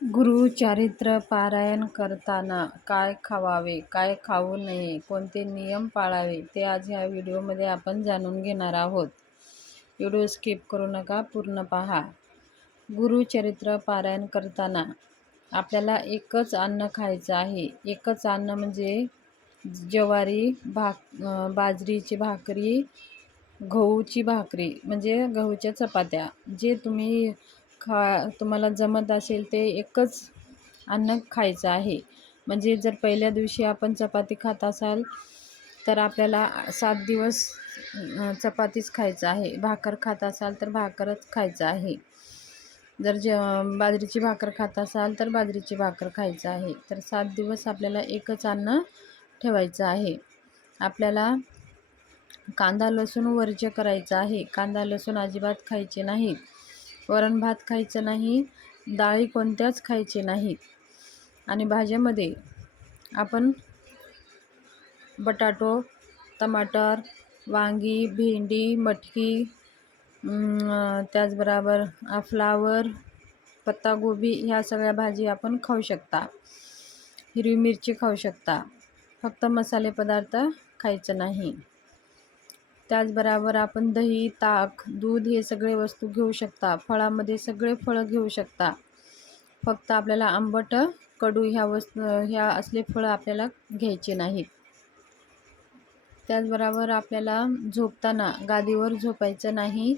गुरुचरित्र पारायण करताना काय खावावे, काय खाऊ नये, कोणते नियम पाळावे ते आज ह्या व्हिडिओमध्ये आपण जाणून घेणार आहोत. व्हिडिओ स्किप करू नका, पूर्ण पहा. गुरुचरित्र पारायण करताना आपल्याला एकच अन्न खायचं आहे. एकच अन्न म्हणजे ज्वारी, बाजरीची भाकरी, गहूची भाकरी म्हणजे गहूच्या चपात्या. जे तुम्हाला जमत असेल ते एकच अन्न खायचं आहे. म्हणजे जर पहिल्या दिवशी आपण चपाती खात असाल तर आपल्याला 7 दिवस चपातीच खायचं आहे. भाकर खात असाल तर भाकरच खायचं आहे. जर बाजरीची भाकर खात असाल तर बाजरीची भाकर खायचं आहे. तर 7 दिवस आपल्याला एकच अन्न ठेवायचं आहे. आपल्याला कांदा लसूण वर्ज्य करायचं आहे. कांदा लसूण अजिबात खायचे नाहीत. वरण भात खायचं नाही. डाळी कोणत्याच खायचे नाहीत. आणि भाज्यामध्ये आपण बटाटो, टमाटर, वांगी, भेंडी, मटकी, त्याचबरोबर फ्लावर, पत्तागोबी ह्या सगळ्या भाजी आपण खाऊ शकता. हिरवी मिरची खाऊ शकता. फक्त मसाले पदार्थ खायचं नाही. त्याचबरोबर आपण दही, ताक, दूध हे सगळे वस्तू घेऊ शकता. फळामध्ये सगळे फळं घेऊ शकता. फक्त आपल्याला आंबट, कडू ह्या असले फळं आपल्याला घ्यायचे नाहीत. त्याचबरोबर आपल्याला झोपताना गादीवर झोपायचं नाही.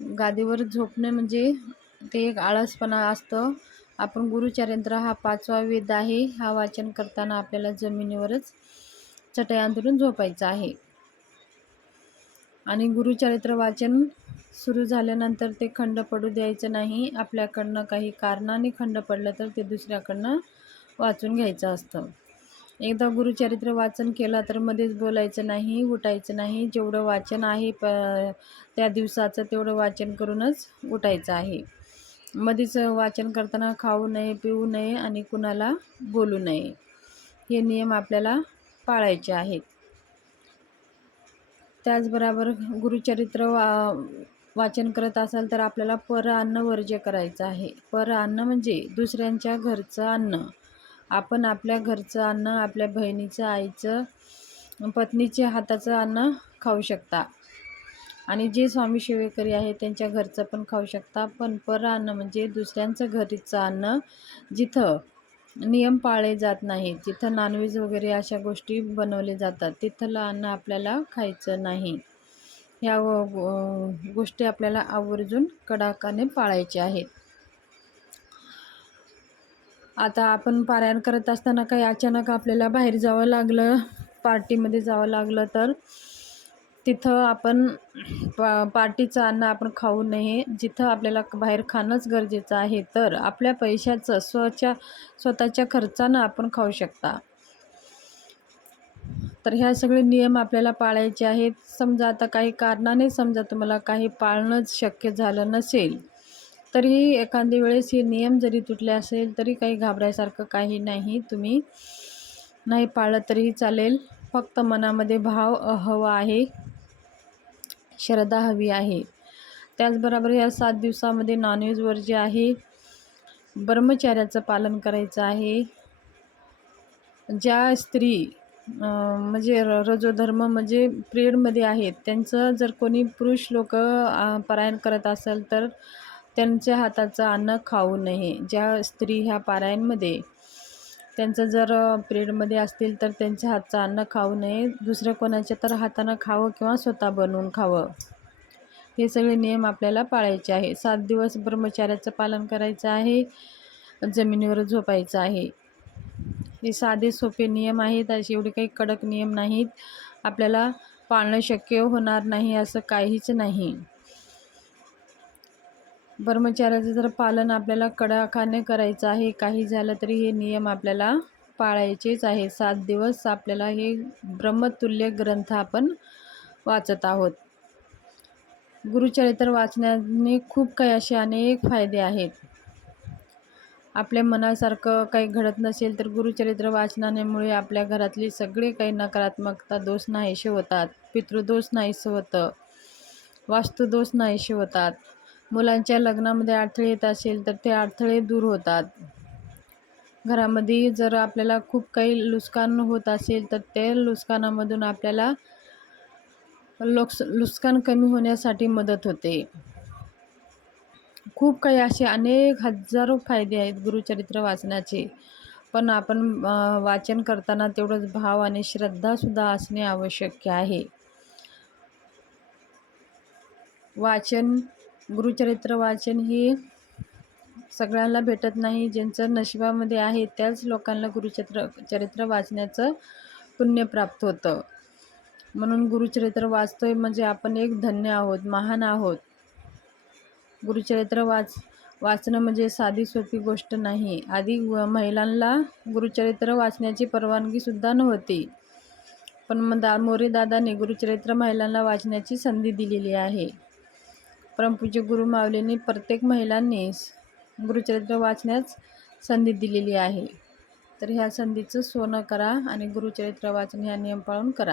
गादीवर झोपणे म्हणजे ते एक आळसपणा असतं. आपण गुरुचरित्र हा 5वा वेद आहे. हा वाचन करताना आपल्याला जमिनीवरच चटई अंथरून झोपायचं आहे. आणि गुरुचरित्र वाचन सुरू झाल्यानंतर ते खंड पडू द्यायचं नाही. आपल्याकडनं काही कारणाने खंड पडलं तर ते दुसऱ्याकडनं वाचून घ्यायचं असतं. एकदा गुरुचरित्र वाचन केलं तर मध्येच बोलायचं नाही, उठायचं नाही. जेवढं वाचन आहे त्या दिवसाचं तेवढं वाचन करूनच उठायचं आहे. मध्येच वाचन करताना खाऊ नये, पिऊ नये आणि कुणाला बोलू नये. हे नियम आपल्याला पाळायचे आहेत. त्याचबरोबर गुरुचरित्र वाचन करत असाल तर आपल्याला पर अन्न वर्ज्य करायचं आहे. पर अन्न म्हणजे दुसऱ्यांच्या घरचं अन्न. आपण आपल्या घरचं अन्न, आपल्या बहिणीचं, आईचं, पत्नीच्या हाताचं अन्न खाऊ शकता. आणि जे स्वामी सेवेकरी आहे त्यांच्या घरचं पण खाऊ शकता. पण पर अन्न म्हणजे दुसऱ्यांचं घरचं अन्न, जिथं नियम पाळले जात नाहीत, जिथं नॉनव्हेज वगैरे अशा गोष्टी बनवले जातात, तिथलं अन्न आपल्याला खायचं नाही. ह्या गोष्टी आपल्याला आवर्जून कडाकाने पाळायच्या आहेत. आता आपण पारायण करत असताना काही अचानक आपल्याला बाहेर जावं लागलं, पार्टीमध्ये जावं लागलं तर तिथं आपण पार्टीचं अन्न आपण खाऊ नये. जिथं आपल्याला बाहेर खाणंच गरजेचं आहे तर आपल्या पैशाचं स्वतःच्या खर्चानं आपण खाऊ शकता. तर ह्या सगळे नियम आपल्याला पाळायचे आहेत. समजा आता काही कारणाने तुम्हाला काही पाळणंच शक्य झालं नसेल तरीही एखाद्या वेळेस हे नियम जरी तुटले असेल तरी काही घाबरायसारखं काही नाही. तुम्ही नाही पाळलं तरीही चालेल. फक्त मनामध्ये भाव हवा आहे, श्रद्धा हवी आहे. त्याचबरोबर या 7 दिवसामध्ये नॉनव्हेज वर्ज्य आहे. ब्रह्मचर्याचं पालन करायचं आहे. ज्या स्त्री म्हणजे रजोधर्म म्हणजे पिरियडमध्ये आहेत त्यांचं जर कोणी पुरुष लोक पारायण करत असेल तर त्यांच्या हाताचं अन्न खाऊ नये. ज्या स्त्री ह्या पारायणमध्ये त्यांचं जर पिरियडमध्ये असतील तर त्यांच्या हातचं अन्न खाऊ नये. दुसऱ्या कोणाच्या तर हातानं खावं किंवा स्वतः बनवून खावं. हे सगळे नियम आपल्याला पाळायचे आहे. 7 दिवस ब्रह्मचर्याचं पालन करायचं आहे. जमिनीवर झोपायचं आहे. हे साधे सोपे नियम आहेत. असे एवढे काही कडक नियम नाहीत. आपल्याला पाळणं शक्य होणार नाही असं काहीच नाही. ब्रह्मचर्याचं जर पालन आपल्याला कडाकाने करायचं आहे. काही झालं तरी हे नियम आपल्याला पाळायचेच आहे. 7 दिवस आपल्याला हे ब्रह्मतुल्य ग्रंथ आपण वाचत आहोत. गुरुचरित्र वाचण्याने खूप काही असे अनेक फायदे आहेत. आपल्या मनासारखं काही घडत नसेल तर गुरुचरित्र वाचनामुळे आपल्या घरातली सगळे काही नकारात्मकता दोष नाहीसे होतात. पितृदोष नाहीसे होतं. वास्तुदोष नाहीसे होतात. मुलांच्या लग्नामध्ये अडथळे येत असेल तर ते अडथळे दूर होतात. घरामध्ये जर आपल्याला खूप काही नुकसान होत असेल तर ते नुकसानामधून आपल्याला नुकसान कमी होण्यासाठी मदत होते. खूप काही असे अनेक हजारो फायदे आहेत गुरुचरित्र वाचनाचे. पण आपण वाचन करताना तेवढंच भाव आणि श्रद्धासुद्धा असणे आवश्यक आहे. गुरुचरित्र वाचन हे सगळ्यांना भेटत नाही. ज्यांचं नशिबामध्ये आहे त्याच लोकांना चरित्र वाचण्याचं पुण्य प्राप्त होतं. म्हणून गुरुचरित्र वाचतोय म्हणजे आपण एक धन्य आहोत, महान आहोत. गुरुचरित्र वाचणं म्हणजे साधी सोपी गोष्ट नाही. आधी महिलांना गुरुचरित्र वाचण्याची परवानगीसुद्धा नव्हती. पण मोरे दादांनी गुरुचरित्र महिलांना वाचण्याची संधी दिलेली आहे. परमपूज्य गुरु माऊलींनी प्रत्येक महिलांनी गुरुचरित्र वाचण्यास संधी दिलेली आहे. तर ह्या संधीचं सोनं करा आणि गुरुचरित्र वाचन ह्या नियम पाळून करा.